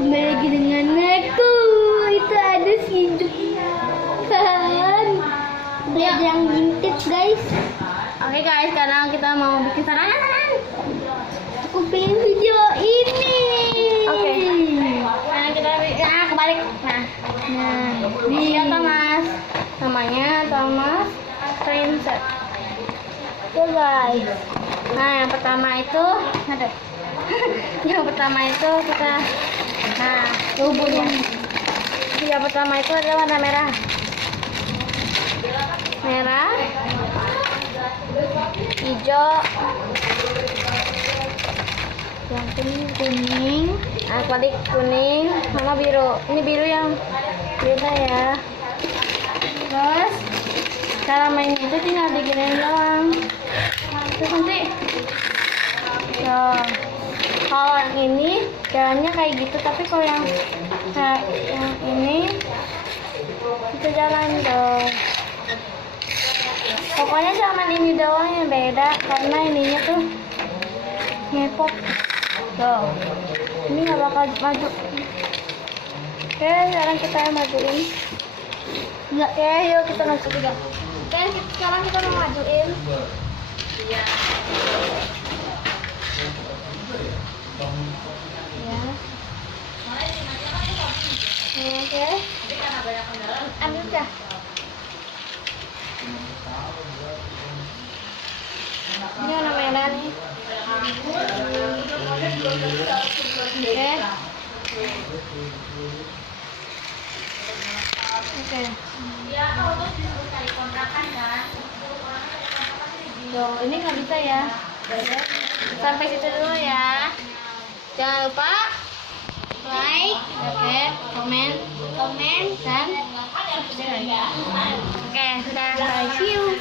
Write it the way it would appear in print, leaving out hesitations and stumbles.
Kembali lagi dengan aku. Itu ada si kan. Ada yang ngintip guys. Oke guys, sekarang kita mau bikin sarangan. Aku pengen video ini. Oke. Nah kita kebalik. Nah ini ya Thomas. Namanya Thomas Princess. Tuh guys. Nah yang pertama itu, yang pertama itu kita, nah tubuhnya. Yang pertama itu adalah warna merah. Merah, hijau, yang kuning, nah balik kuning sama biru. Ini biru yang beda ya. Terus cara mainnya itu tinggal diginiin doang. Terus nanti kalau yang ini jalannya kayak gitu, tapi kalau yang ini kita jalan dong. Pokoknya zaman ini doang yang beda, karena ininya tuh ngepot. Tuh, ini nggak bakal maju. Oke, sekarang kita majuin. Nggak, yuk kita maju juga. Oke, sekarang kita mau majuin. Ya. Oke. Ambil dah. Ini warna merah nih. Oke. Tuh, ini nggak bisa ya. Sampai situ dulu ya. Jangan lupa like, komen, dan subscribe. Oke, sudah. See you.